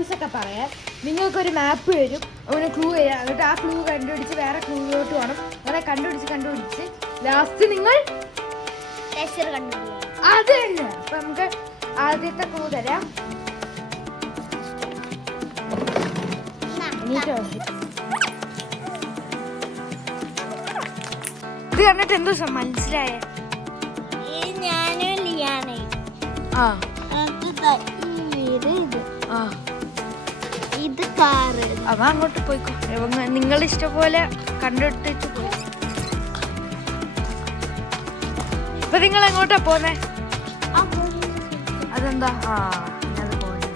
Rules ഒക്കെ പറയാം. നിങ്ങൾക്കൊരു മാപ്പ് വരും, അങ്ങനെ ക്ലൂ തരാം. എന്നിട്ട് ആ ക്ലൂ കണ്ടുപിടിച്ച് വേറെ ക്ലൂയിലോട്ട് പോകണം. അങ്ങനെ കണ്ടുപിടിച്ച് ലാസ്റ്റ് നിങ്ങൾ അത് തന്നെ. അപ്പൊ നമുക്ക് ആദ്യത്തെ ക്ലൂ തരാം. ഇത് കണ്ടിട്ട് എന്തോ മനസ്സിലായേ? ഇത് കാറ്. അവ അങ്ങോട്ട് പോയിക്കോ, നിങ്ങൾ ഇഷ്ടംപോലെ കണ്ടെടുത്തിട്ട് പോയി. ഇപ്പൊ നിങ്ങൾ എങ്ങോട്ടാ പോന്നെ? അതെന്താ? അത് പോയി.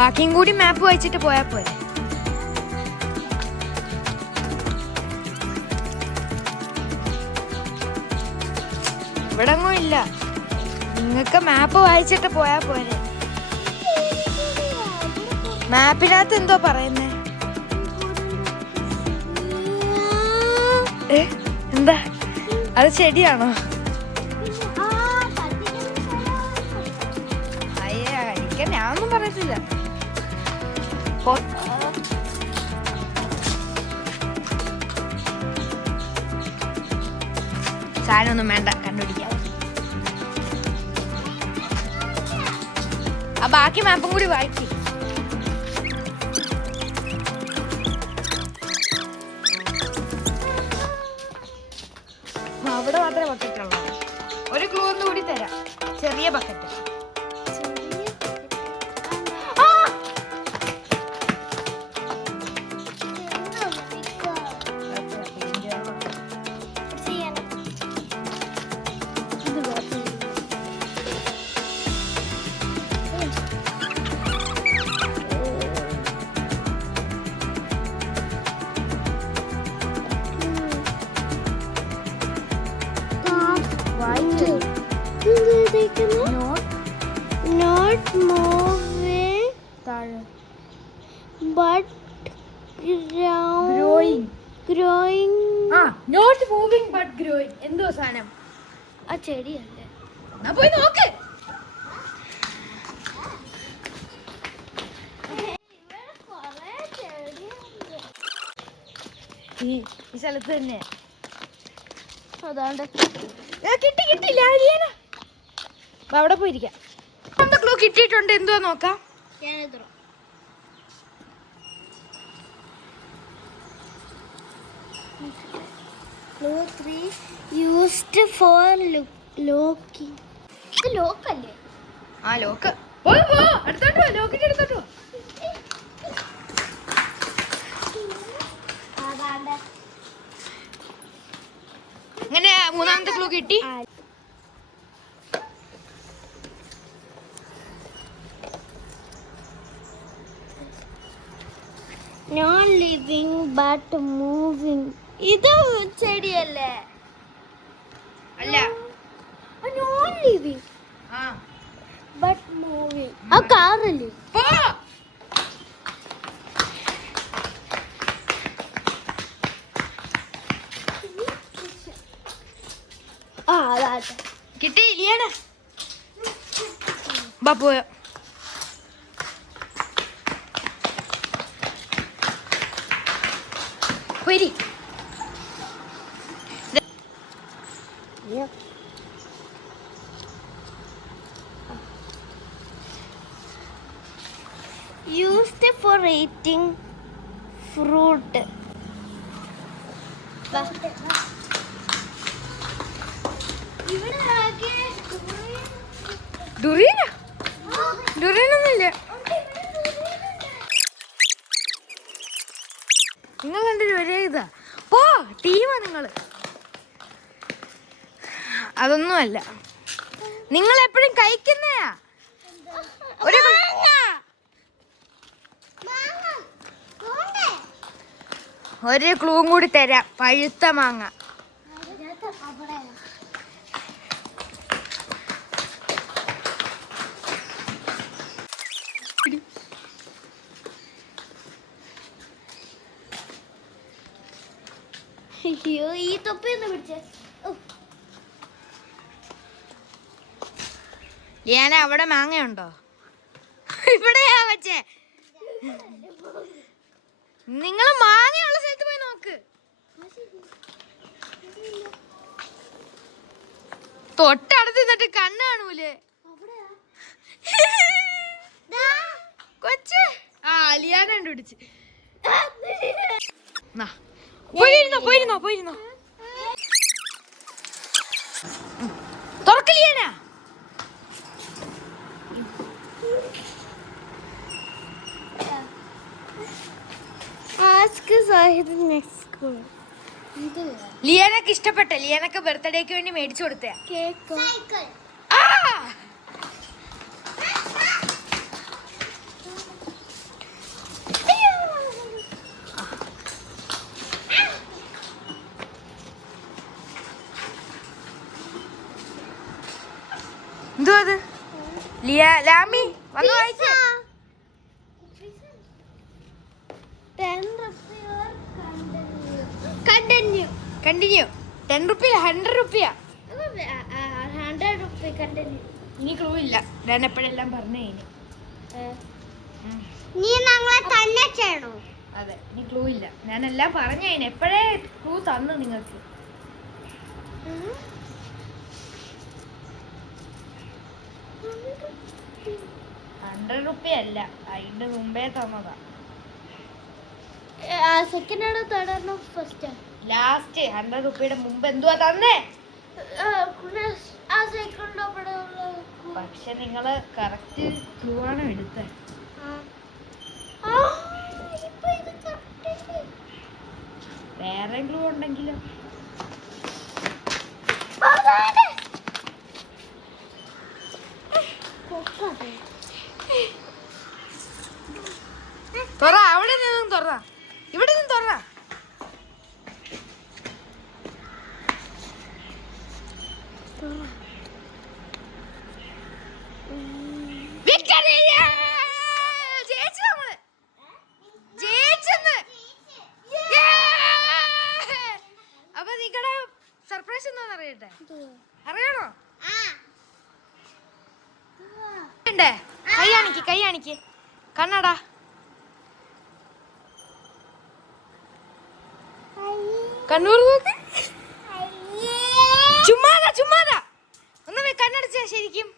ബാക്കിയും കൂടി മാപ്പ് വായിച്ചിട്ട് പോയാ പോരെ. ഇവിടെ ഒന്നും ഇല്ല, നിങ്ങൾക്ക് മാപ്പ് വായിച്ചിട്ട് പോയാ പോരെ. മാപ്പിനകത്ത് എന്തോ പറയുന്നേ? എന്താ അത് ശരിയാണോ? അയ്യ കഴിക്കാൻ ഞാനൊന്നും പറയത്തില്ല. സാധനമൊന്നും വേണ്ട, കണ്ടുപിടിക്കാം. ആ ബാക്കി മാപ്പും കൂടി വായിക്കും. അവിടെ മാത്രമേ ബക്കറ്റുള്ളൂ. ഒരു ക്ലൂ ഒന്നും കൂടി തരാം. ചെറിയ bucket. Not moving, but growing. Not moving but growing. എന്തോ സാധനം? ആ ചെടിയല്ലേ? എന്നാ പോയി നോക്ക്. ഈ സ്ഥലത്ത് തന്നെ. അതാണ്ട് കിട്ടില്ല. അവിടെ പോയിരിക്കാം. ക്ലൂ കിട്ടിയിട്ടുണ്ട്. എന്തുവാ നോക്കാം. Clue 3 used for locking. ലോക്കല്ലേ? Lock. അടുത്തോട്ടോ, ലോക്കിന്റെ അടുത്തോട്ടോ. അങ്ങനെ മൂന്നാമത്തെ ക്ലൂ കിട്ടി. Not living but moving. ഇത് ചെടിയല്ലേ? അല്ല. Not living but moving. ആ കാറല്ലേ? കിട്ടി ഇല്ലയാണ്. പോയോ? പോയി. Used for eating fruit. ഡുറീനൊന്നുമില്ല. നിങ്ങൾ കണ്ടൊരു ഒരേ ഇതാ. ടീമാ നിങ്ങള്. അതൊന്നുമല്ല. നിങ്ങൾ എപ്പോഴും കഴിക്കുന്നയാ. ഒരു ക്ലൂവും കൂടി തരാം. പഴുത്ത മാങ്ങ. അയ്യോ ഈ തൊപ്പി ഒന്ന് പിടിച്ചേ. ലിയാന അവിടെ മാങ്ങയുണ്ടോ? ഇവിടെയാ വെച്ചേ. നിങ്ങൾ മാങ്ങയുള്ള സ്ഥലത്ത് പോയി നോക്ക്. തൊട്ടടുത്ത് നിന്നിട്ട് കണ്ണ് കാണൂലേ കൊച്ചേ? ആ ലിയാന കണ്ടുപിടിച്ച്. പോയിരുന്നോ തുറക്ക് Liyana. Ask Sahid next school. ലിയാനക്ക് ഇഷ്ടപ്പെട്ട ലിയാനക്ക് ബർത്ത്ഡേക്ക് വേണ്ടി മേടിച്ചു കൊടുത്തേ കേക്ക്. എന്തോ അത് ലാമി വന്ന് വായിച്ചേ. 10 continue. കണ്ടിന്യൂ. 10 റുപ്യ 100 റുപ്യ. 100 rupee continue. ഇനി ക്ലൂ ഇല്ല. ഞാൻ എപ്പോഴെല്ലാം പറഞ്ഞു കഴിഞ്ഞു. നീ ഞങ്ങളെ തന്നെ ചെയ്യണോ? അതെ ഇനി ക്ലൂ ഇല്ല. ഞാനെല്ലാം പറഞ്ഞു കഴിഞ്ഞു. എപ്പോഴേ ക്ലൂ തന്നു നിങ്ങൾക്ക്. 100 റുപ്യ അല്ല, അതിന്റെ മുമ്പേ തന്നതാ. സെക്കൻഡ് ആണോ തേർഡ് ആണോ ഫസ്റ്റ്? ലാസ്റ്റ് 100 റുപ്യയുടെ മുമ്പ് എന്തുവാ തന്നേ? ആ സെക്കൻഡ് അവിടെ പക്ഷെ നിങ്ങള് കറക്റ്റ് ക്ലൂ ആണ് എടുത്തത്. വേറെ ക്ലൂ ഉണ്ടെങ്കിലോ? തുറ, അവിടെ നിന്നും തുറ, ഇവിടെ നിന്നും തുറ. അപ്പൊ നിങ്ങളുടെ സർപ്രൈസ് എന്താന്ന് അറിയട്ടെ? അറിയണോ? കൈ കാണിക്ക് കണ്ണടാ. കണ്ണൂർ നോക്ക്. ചുമ്മാതാ ഒന്ന് കണ്ണടച്ച ശരിക്കും.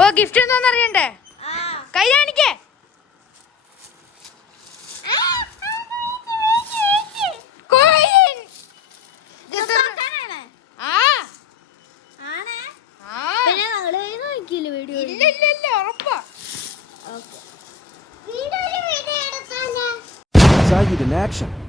ഓ ഗിഫ്റ്റ് എന്താന്ന് അറിയണ്ടേ? കൈ കാണിക്കേ. ഇല്ല ഉറപ്പാ. Zahid in action.